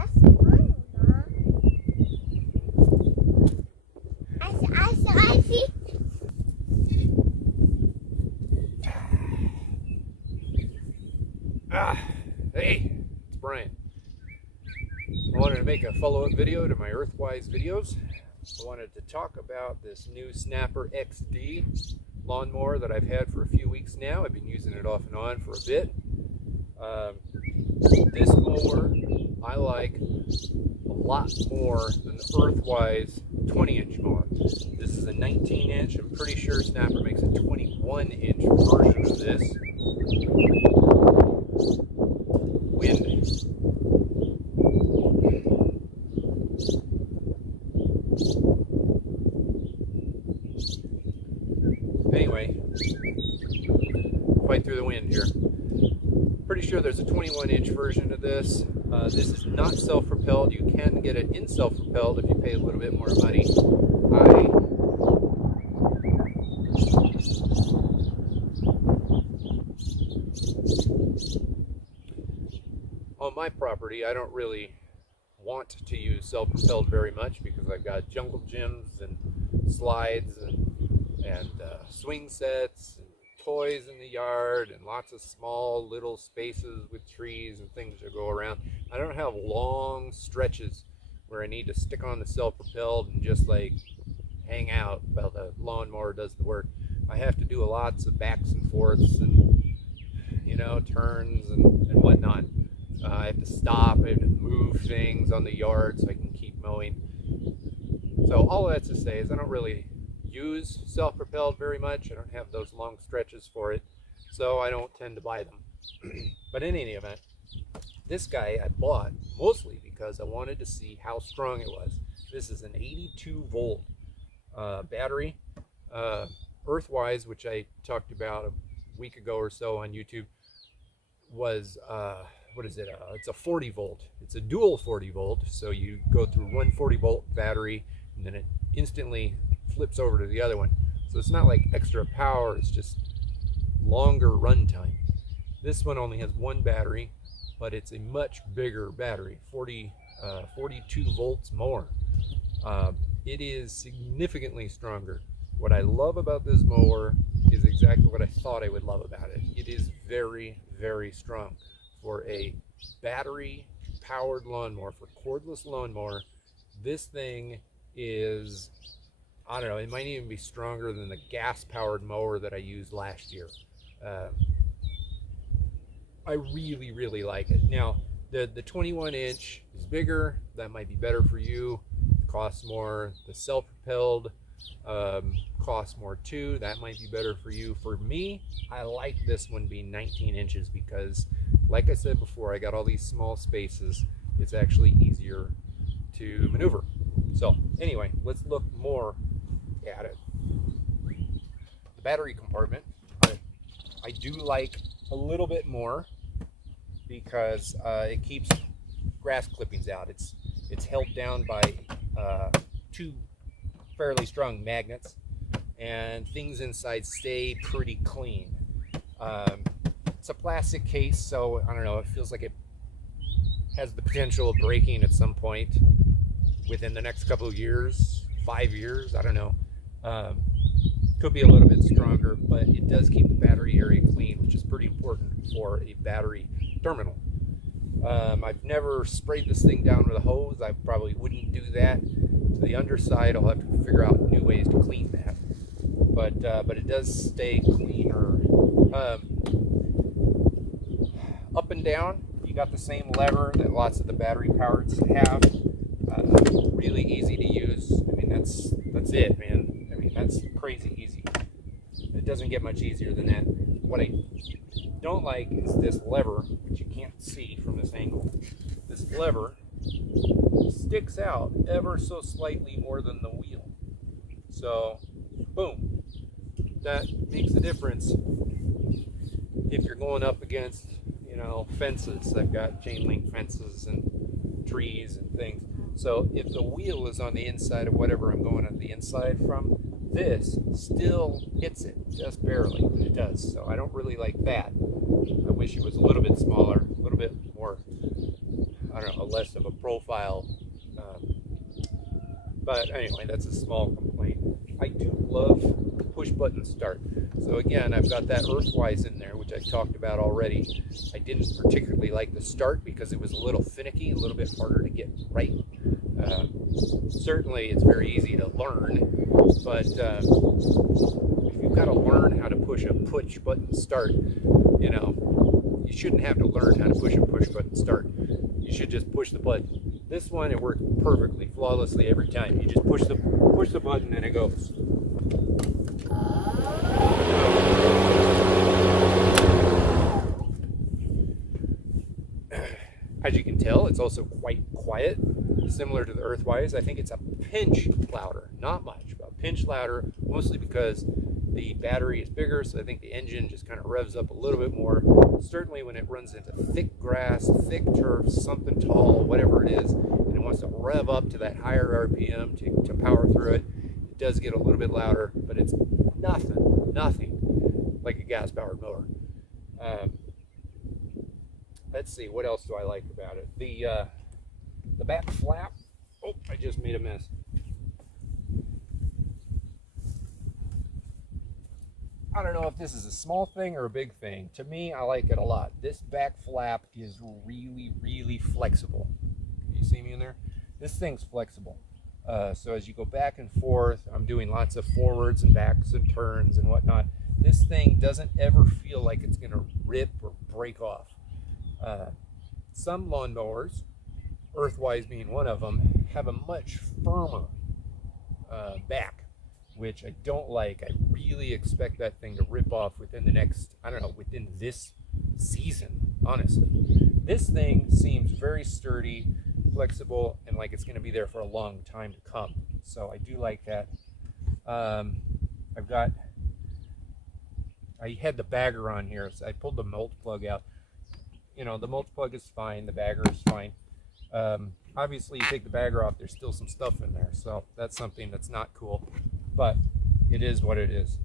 That's fun, Mom. I see. Hey, it's Brian. I wanted to make a follow-up video to my Earthwise videos. I wanted to talk about this new Snapper XD lawnmower that I've had for a few weeks now. I've been using it off and on for a bit. This mower I like a lot more than the Earthwise 20-inch mower. This is a 19-inch. I'm pretty sure Snapper makes a 21-inch version of this. Wind. Anyway, fight through the wind here. Pretty sure there's a 21-inch version of this. This is not self-propelled. You can get it in self-propelled if you pay a little bit more money. On my property, I don't really want to use self-propelled very much because I've got jungle gyms and slides and swing sets and toys in the yard and lots of small little spaces with trees and things that go around. I don't have long stretches where I need to stick on the self-propelled and just like hang out while the lawnmower does the work. I have to do lots of backs and forths and, you know, turns and whatnot. I have to stop, I have to move things on the yard so I can keep mowing. So all that's to say is I don't really use self-propelled very much. I don't have those long stretches for it, so I don't tend to buy them. But in any event, this guy I bought mostly because I wanted to see how strong it was. This is an 82 volt battery. Earthwise, which I talked about a week ago or so on YouTube, was what is it? It's a 40 volt. It's a dual 40 volt. So you go through one 40 volt battery and then it instantly flips over to the other one. So it's not like extra power, it's just longer run time. This one only has one battery, but it's a much bigger battery, 42 volts more. It is significantly stronger. What I love about this mower is exactly what I thought I would love about it. It is very, very strong. For a battery powered lawnmower, for cordless lawnmower, this thing is, I don't know, it might even be stronger than the gas powered mower that I used last year. I really, really like it. Now, the 21-inch is bigger. That might be better for you. It costs more. The self-propelled costs more too. That might be better for you. For me, I like this one being 19 inches because, like I said before, I got all these small spaces. It's actually easier to maneuver. So anyway, let's look more at it. The battery compartment, I do like a little bit more because it keeps grass clippings out. It's held down by two fairly strong magnets, and things inside stay pretty clean. It's a plastic case, so I don't know, it feels like it has the potential of breaking at some point within the next couple of years, 5 years, I don't know. Could be a little bit stronger, but it does keep the battery area clean, which is pretty important for a battery terminal. I've never sprayed this thing down with a hose. I probably wouldn't do that. To the underside, I'll have to figure out new ways to clean that. But it does stay cleaner. Up and down, you got the same lever that lots of the battery powered have. Really easy to use. I mean, that's it, man. I mean, that's crazy easy. It doesn't get much easier than that. What I don't like is this lever, which you can't see from this angle. This lever sticks out ever so slightly more than the wheel. So, boom. That makes a difference if you're going up against, you know, fences. I've got chain link fences and trees and things. So if the wheel is on the inside of whatever I'm going on the inside from, this still hits it, just barely, but it does. So I don't really like that. I wish it was a little bit smaller, a little bit more, I I don't know, less of a profile. But anyway, that's a small complaint. I do love push button start. So again, I've got that Earthwise in there, which I talked about already. I didn't particularly like the start because it was a little finicky, a little bit harder to get right. Certainly it's very easy to learn, but if you've got to learn how to push a push button start, you know, you shouldn't have to learn how to push a push button start. You should just push the button. This one, it worked perfectly, flawlessly every time. You just push the button and it goes. As you can tell, it's also quite quiet, similar to the Earthwise. I think it's a pinch louder, not much, but a pinch louder, mostly because the battery is bigger, so I think the engine just kind of revs up a little bit more. Certainly when it runs into thick grass, thick turf, something tall, whatever it is, and it wants to rev up to that higher RPM to power through it, it does get a little bit louder, but it's nothing like a gas-powered mower. Let's see, what else do I like about it? The back flap. Oh, I just made a mess. I don't know if this is a small thing or a big thing. To me, I like it a lot. This back flap is really flexible. You see me in there? This thing's flexible. So as you go back and forth, I'm doing lots of forwards and backs and turns and whatnot. This thing doesn't ever feel like it's going to rip or break off. Some lawnmowers, Earthwise being one of them, have a much firmer back, which I don't like. I really expect that thing to rip off within the next, I don't know, within this season, honestly. This thing seems very sturdy, flexible, and like it's going to be there for a long time to come. So I do like that. I had the bagger on here, so I pulled the mulch plug out. You know, the mulch plug is fine, the bagger is fine. Obviously, you take the bagger off, there's still some stuff in there, so that's something that's not cool, but it is what it is.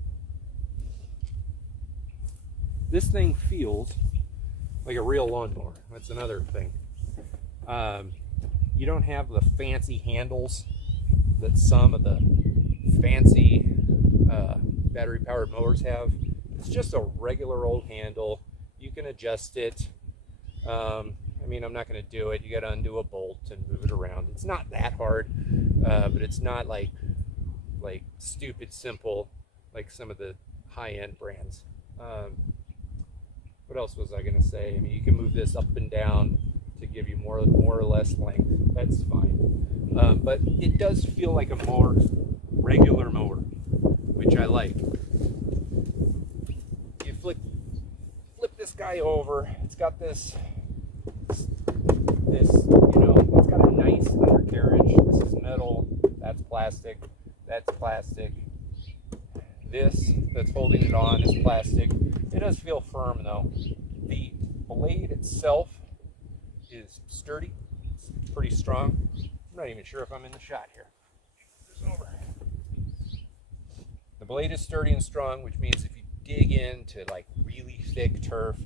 This thing feels like a real lawnmower. That's another thing. You don't have the fancy handles that some of the fancy battery-powered mowers have. It's just a regular old handle. You can adjust it. I mean, I'm not going to do it. You got to undo a bolt and move it around. It's not that hard, but it's not like stupid simple like some of the high-end brands. What else was I going to say? I mean, you can move this up and down to give you more or less length. That's fine. But it does feel like a more regular mower, which I like. You flip this guy over. It's got this, you know, it's got a nice undercarriage. This is metal, that's plastic, that's plastic. This that's holding it on is plastic. It does feel firm though. The blade itself is sturdy. It's pretty strong. I'm not even sure if I'm in the shot here. It's over. The blade is sturdy and strong, which means if you dig into like really thick turf,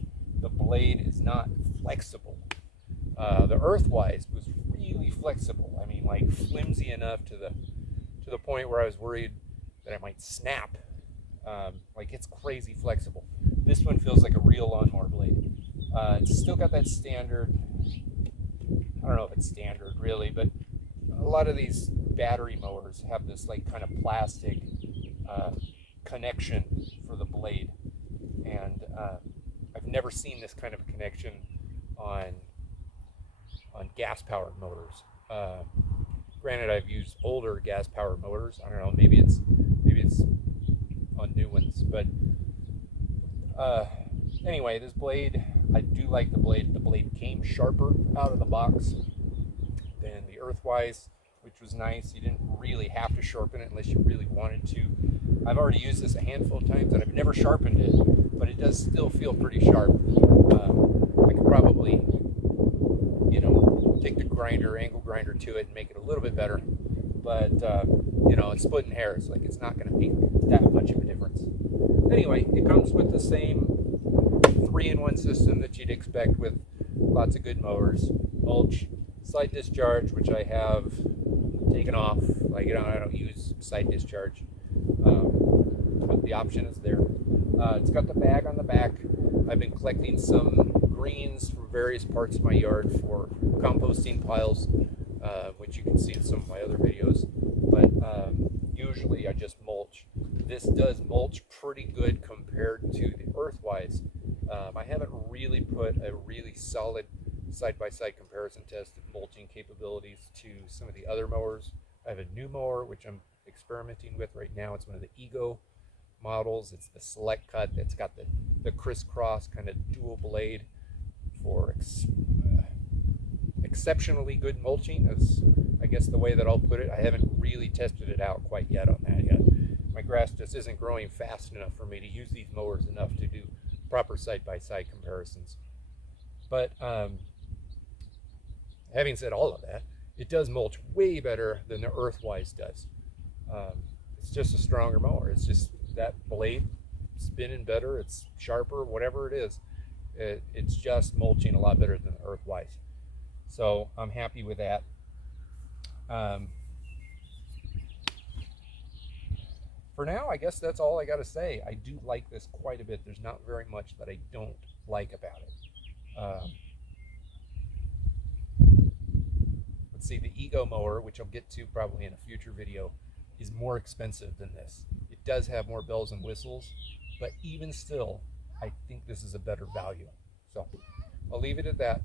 the blade is not flexible. The Earthwise was really flexible. I mean, like flimsy enough to the point where I was worried that it might snap. Like it's crazy flexible. This one feels like a real lawnmower blade. It's still got that standard, I don't know if it's standard really, but a lot of these battery mowers have this like kind of plastic connection for the blade. And I've never seen this kind of connection on gas-powered motors. Granted, I've used older gas-powered motors. I don't know, maybe it's on new ones, but anyway, this blade, I do like the blade. The blade came sharper out of the box than the Earthwise, which was nice. You didn't really have to sharpen it unless you really wanted to. I've already used this a handful of times and I've never sharpened it, but it does still feel pretty sharp. I could probably, you know, take the angle grinder to it and make it a little bit better, but you know, it's splitting hairs. Like it's not going to make that much of a difference. Anyway, it comes with the same 3-in-1 system that you'd expect with lots of good mowers. Mulch, side discharge, which I have taken off. Like, you know, I don't use side discharge, but the option is there. It's got the bag on the back. I've been collecting some greens from various parts of my yard for composting piles, which you can see in some of my other videos. But usually I just mulch. This does mulch pretty good compared to the Earthwise. I haven't really put a really solid side-by-side comparison test of mulching capabilities to some of the other mowers. I have a new mower which I'm experimenting with right now. It's one of the Ego models. It's the Select Cut that's got the crisscross kind of dual blade for exceptionally good mulching, is I guess the way that I'll put it. I haven't really tested it out quite yet on that yet. My grass just isn't growing fast enough for me to use these mowers enough to do proper side-by-side comparisons. But having said all of that, it does mulch way better than the Earthwise does. It's just a stronger mower. It's just that blade spinning better, it's sharper, whatever it is. It's just mulching a lot better than the Earthwise. So I'm happy with that. For now, I guess that's all I got to say. I do like this quite a bit. There's not very much that I don't like about it. Let's see, the Ego mower, which I'll get to probably in a future video, is more expensive than this. It does have more bells and whistles, but even still, I think this is a better value. So I'll leave it at that,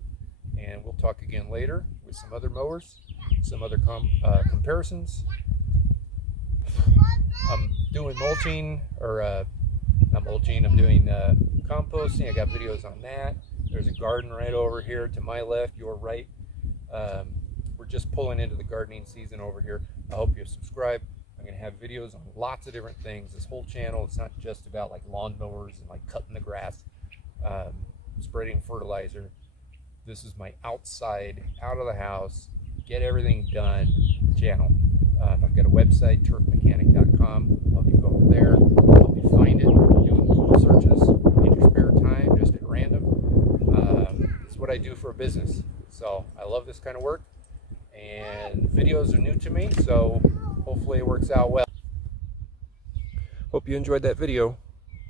and we'll talk again later with some other mowers, some other comparisons. I'm doing mulching, or not mulching, I'm doing composting. I got videos on that. There's a garden right over here to my left, your right. We're just pulling into the gardening season over here. I hope you subscribe. I'm going to have videos on lots of different things. This whole channel, it's not just about like lawn mowers and like cutting the grass, spreading fertilizer. This is my outside, out of the house, get everything done channel. I've got a website, turfmechanic.com. I'll help you go over there, help you find it, doing Google searches in your spare time, just at random. It's what I do for a business. So I love this kind of work, and videos are new to me, so hopefully it works out well. Hope you enjoyed that video.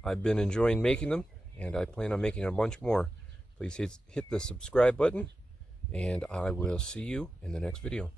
I've been enjoying making them, and I plan on making a bunch more. Please hit the subscribe button, and I will see you in the next video.